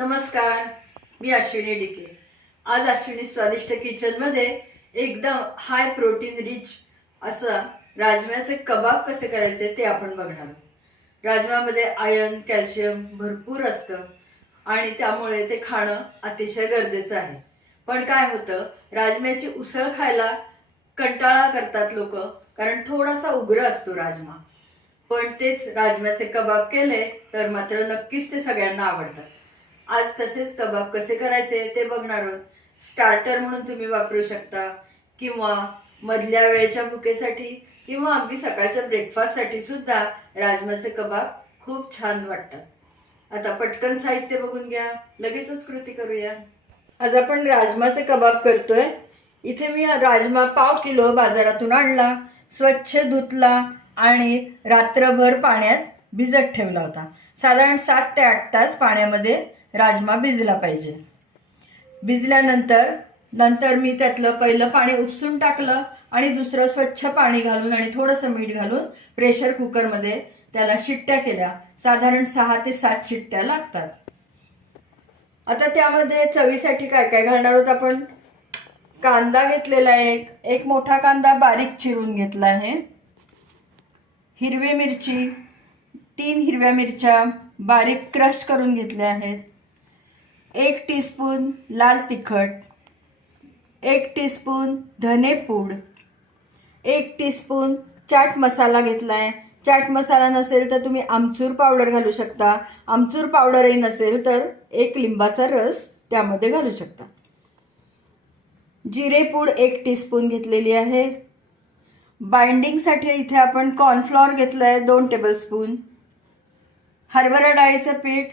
नमस्कार मी अश्विनी डिके आज अश्विनी स्वादिष्ट किचनमध्ये एकदम हाय प्रोटीन रिच असं राजम्याचे कबाब कसे करायचे ते आपण बघणार राजम्यामध्ये आयर्न कॅल्शियम भरपूर असतं आणि त्यामुळे ते खाणं अतिशय गरजेचं आहे. पण काय होतं राजम्याची उसळ खायला कंटाळा करतात लोक कारण थोडासा उग्र असतो राजमा. पण तेच राजम्याचे कबाब केले तर मात्र नक्कीच ते सगळ्यांना आवडतात आज तसेच कबाब कसे करायचे ते बघणार आहोत. स्टार्टर म्हणून तुम्ही वापरू शकता. किंवा मधल्या वेळेच्या भुकेसाठी किंवा अगदी सकाळच्या ब्रेकफास्टसाठी सुद्धा राजमाचे कबाब खूप छान वाटतात. आता पटकन साहित्य बघून घ्या. लगेचच कृती करूया. आज आपण राजमाचे कबाब करतोय. इथे मी राजमा पाव किलो बाजारातून आणला स्वच्छ धुतला आणि रात्रभर पाण्यात भिजत ठेवला होता. साधारण सात ते आठ तास पाण्यामध्ये राजमा भिजला पाहिजे. भिजल्यानंतर नंतर मी त्यातलं पहिलं पाणी उपसून टाकलं आणि दुसरं स्वच्छ पाणी घालून आणि थोडंसं मीठ घालून प्रेशर कुकरमध्ये त्याला शिट्ट्या केल्या. साधारण सहा ते सात शिट्ट्या लागतात. आता त्यामध्ये चवीसाठी काय काय घालणार आहोत आपण? कांदा घेतलेला आहे एक. एक मोठा कांदा बारीक चिरून घेतला आहे. हिरवी मिरची तीन हिरव्या मिरच्या बारीक क्रश करून घेतल्या आहेत. एक टीस्पून लाल तिखट एक टीस्पून धनेपूड एक टीस्पून चाट मसाला घेतला आहे चाट मसाला नसेल तर तुम्ही आमचूर पावडर घालू शकता. आमचूर पावडरही नसेल तर एक लिंबाचा रस त्यामध्ये घालू शकता. जिरेपूड एक टीस्पून घेतलेली आहे. बाइंडिंगसाठी इथे आपण कॉर्नफ्लॉवर घेतलं आहे दोन टेबलस्पून. हरभरा डाळीचं पीठ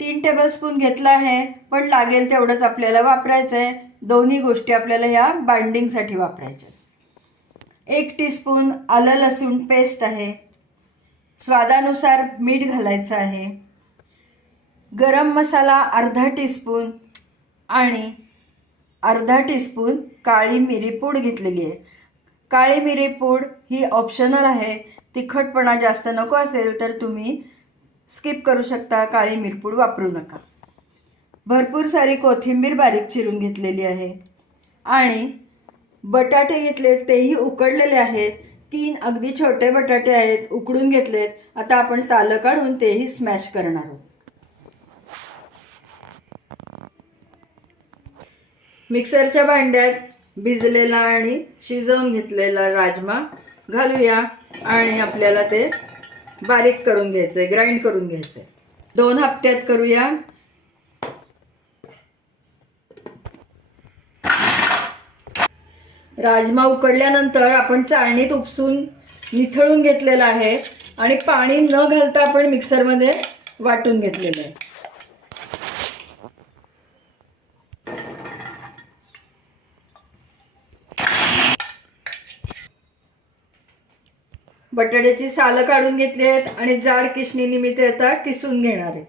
तीन टेबलस्पून घेतला आहे पण लागेल तेवढंच आपल्याला वापरायचं आहे दोन्ही गोष्टी आपल्याला ह्या बाइंडिंगसाठी वापरायच्या एक टीस्पून आलं लसूण पेस्ट आहे. स्वादानुसार मीठ घालायचं आहे. गरम मसाला अर्धा टीस्पून आणि अर्धा टीस्पून काळी मिरी पूड घेतलेली आहे. काळी मिरी पूड ही ऑप्शनल आहे. तिखटपणा जास्त नको असेल तर तुम्ही स्किप करू शकता काळी मिरपूड वापरू नका. भरपूर सारी कोथिंबीर बारीक चिरून घेतलेली आहे. आणि बटाटे घेतले तेही उकडलेले आहेत. तीन अगदी छोटे बटाटे आहेत उकडून घेतलेत. आता आपण सालं काढून तेही स्मॅश करणार आहोत. मिक्सरच्या भांड्यात भिजलेला आणि शिजवून घेतलेला राजमा घालूया आणि आपल्याला ते बारीक करून घ्यायचं आहे ग्राइंड करून घ्यायचं आहे दोन हप्त्यात करूया. राजमा उकडल्यानंतर आपण चाळणीत उपसून निथळून घेतलेला आहे आणि पाणी न घालता आपण मिक्सरमध्ये वाटून घेतलेलं आहे. बटाट्याची सालं काढून घेतली आहेत आणि जाड किशणीने मी ते आता किसून घेणार आहे.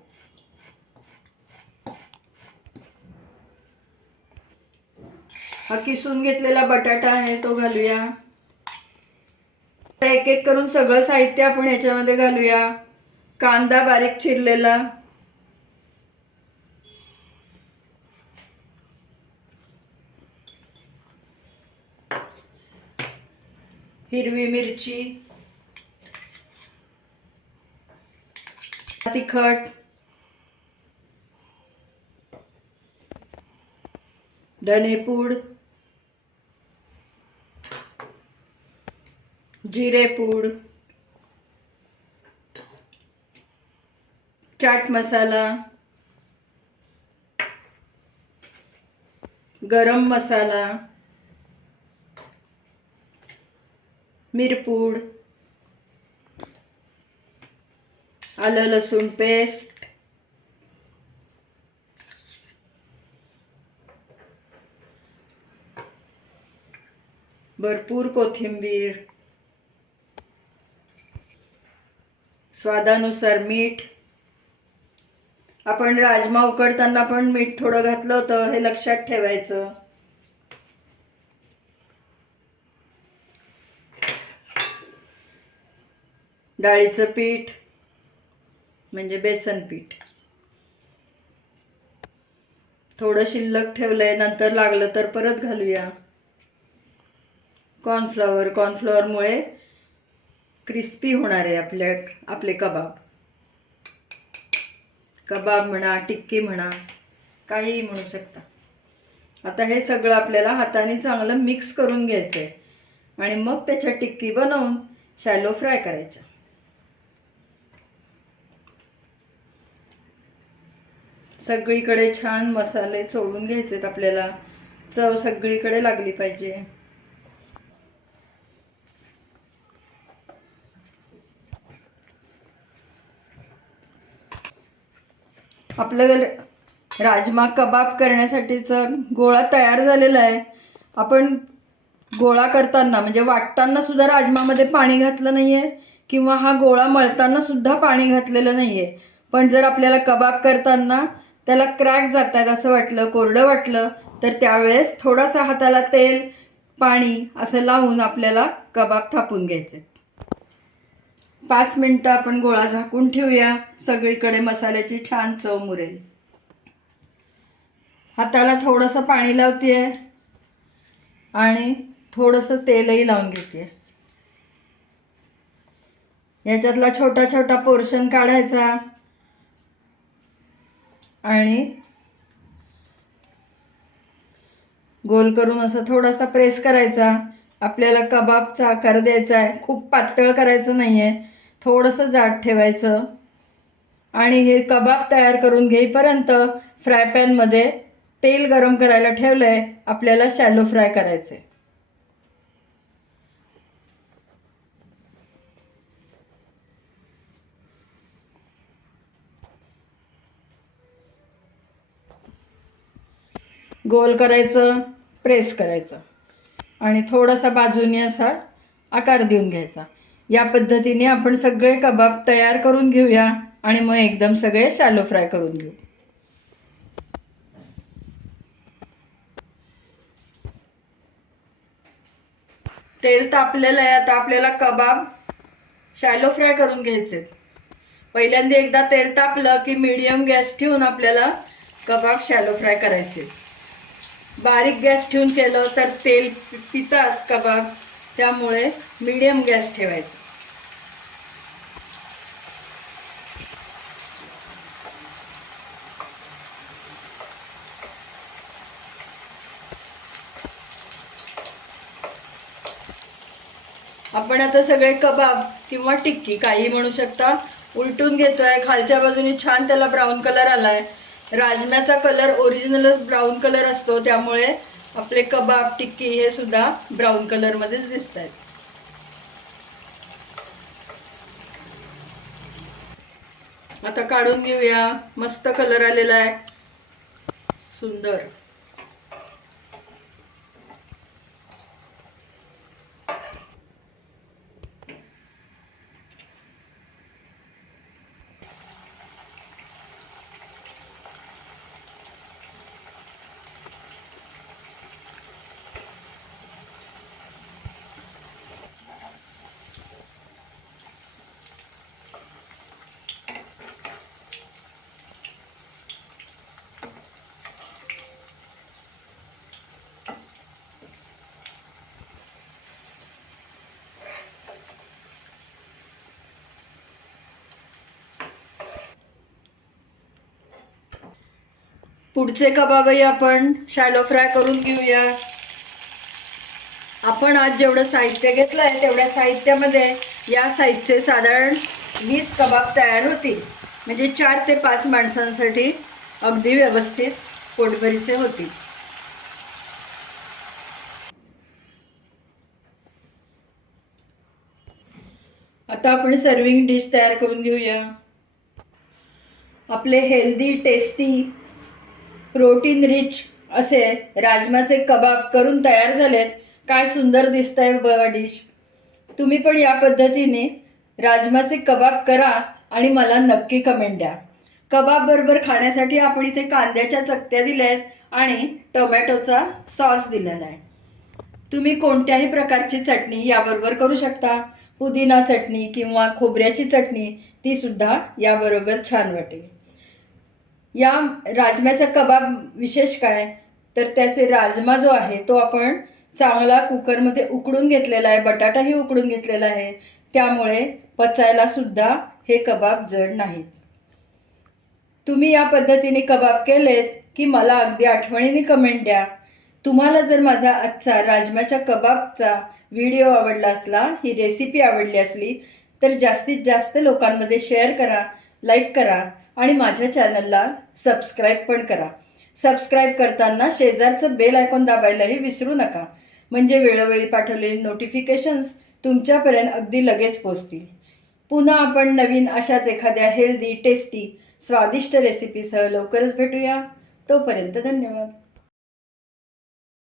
हा किसून घेतलेला बटाटा आहे तो घालूया. एक एक करून सगळं साहित्य आपण ह्याच्यामध्ये घालूया. कांदा बारीक चिरलेला. हिरवी मिरची. तिखट धनेपूड जिरेपूड चाट मसाला गरम मसाला मिरपूड आलं लसूण पेस्ट भरपूर कोथिंबीर स्वादानुसार मीठ आपण राजमा उकडताना पण मीठ थोडं घातलं होतं हे लक्षात ठेवायचं डाळीचं पीठ म्हणजे बेसन पीठ. थोडं शिल्लक ठेवलंय नंतर लागलं तर परत घालूया. कॉर्नफ्लॉवर कॉर्नफ्लॉवरमुळे क्रिस्पी होणार आहे आपल्या आपले कबाब. कबाब म्हणा टिक्की म्हणा काहीही म्हणू शकता. आता हे सगळं आपल्याला हाताने चांगलं मिक्स करून घ्यायचं आहे आणि मग त्याच्या टिक्की बनवून शॅलो फ्राय करायच्या. सगळीकडे छान मसाले चोळून घ्यायचेत आपल्याला. चव सगळीकडे लागली पाहिजे. आपलं राजमा कबाब करण्यासाठीचं गोळा तयार झालेला आहे. आपण गोळा करताना म्हणजे वाटताना सुद्धा राजमामध्ये पाणी घातलं नाही आहे किंवा हा गोळा मळताना सुद्धा पाणी घातलेलं नाही आहे पण जर आपल्याला कबाब करताना त्याला क्रॅक जातात असं वाटलं कोरडं वाटलं तर त्यावेळेस थोडासा हाताला तेल पाणी असं लावून आपल्याला कबाब थापून घ्यायचे. पाच मिनटं आपण गोळा झाकून ठेवूया. सगळीकडे मसाल्याची छान चव मुरेल. हाताला थोडंसं पाणी लावते आणि थोडंसं तेलही लावून घेते याच्यातला छोटा छोटा पोर्शन काढायचा. आणि गोल करून असं थोडासा प्रेस करायचा. आपल्याला कबाबचा आकार द्यायचा आहे. खूप पातळ करायचं नाही आहे थोडंसं जाड ठेवायचं. आणि हे कबाब तयार करून घेईपर्यंत फ्राय पॅनमध्ये तेल गरम करायला ठेवलं आहे आपल्याला शॅलो फ्राय करायचं आहे गोल करायचं प्रेस करायचं. आणि थोडासा बाजूने असा आकार देऊन घ्यायचा. या पद्धतीने आपण सगळे कबाब तयार करून घेऊया आणि मग एकदम सगळे शॅलो फ्राय करून घेऊ. तेल तापलेलं आहे. आता आपल्याला कबाब शॅलो फ्राय करून घ्यायचे. पहिल्यांदा एकदा तेल तापलं की मीडियम गॅस ठेवून आपल्याला कबाब शॅलो फ्राय करायचे. बारीक गॅस ठेवून केलं तर तेल पितात कबाब त्यामुळे मीडियम गॅस ठेवायचं. आपण आता सगळे कबाब किंवा टिक्की काही म्हणू शकता उलटून घेतोय. खालच्या बाजूने छान त्याला ब्राऊन कलर आलाय. राजम्याचा कलर ओरिजिनलच ब्राऊन कलर असतो त्यामुळे आपले कबाब टिक्की हे सुद्धा ब्राऊन कलरमध्येच दिसत आहेत आता काढून घेऊया. मस्त कलर आलेला आहे. सुंदर. पुढचे कबाबही आपण शॅलो फ्राय करून घेऊया. आपण आज जेवढं साहित्य घेतलं आहे तेवढ्या साहित्यामध्ये या साहित्य साधारण वीस कबाब तयार होतील. म्हणजे चार ते पाच माणसांसाठी अगदी व्यवस्थित पोटभरीचे होतील. आता आपण सर्विंग डिश तयार करून घेऊया. आपले हेल्दी टेस्टी प्रोटीन रिच असे राजमाचे कबाब करून तयार झालेत. काय सुंदर दिसत आहे बघा डिश. तुम्ही पण या पद्धतीने राजमाचे कबाब करा आणि मला नक्की कमेंट द्या. कबाब बरोबर खाण्यासाठी आपण इथे कांद्याच्या चकत्या दिल्या आहेत आणि टोमॅटोचा सॉस दिलेला आहे. तुम्ही कोणत्याही प्रकारची चटणी याबरोबर करू शकता. पुदिना चटणी किंवा खोबऱ्याची चटणी ती सुद्धा याबरोबर छान वाटेल. या राजम्याचा कबाब विशेष काय? तर त्याचे राजमा जो आहे तो आपण चांगला कुकरमध्ये उकडून घेतलेला आहे बटाटाही उकडून घेतलेला आहे. त्यामुळे पचायला सुद्धा हे कबाब जड नाहीत. तुम्ही या पद्धतीने कबाब केलेत की मला अगदी आठवणीने कमेंट द्या. तुम्हाला जर माझा आजचा राजमाच्या कबाबचा व्हिडिओ आवडला असला ही रेसिपी आवडली असली तर जास्तीत जास्त लोकांमध्ये शेअर करा लाईक करा. आणि माझ्या चॅनलला सबस्क्राईब पण करा. सबस्क्राईब करताना शेजारचं बेल आयकॉन दाबायलाही विसरू नका. म्हणजे वेळोवेळी पाठवलेली नोटिफिकेशन्स तुमच्यापर्यंत अगदी लगेच पोचतील पुन्हा आपण नवीन अशाच एखाद्या हेल्दी टेस्टी स्वादिष्ट रेसिपीसह लवकरच भेटूया. तोपर्यंत धन्यवाद.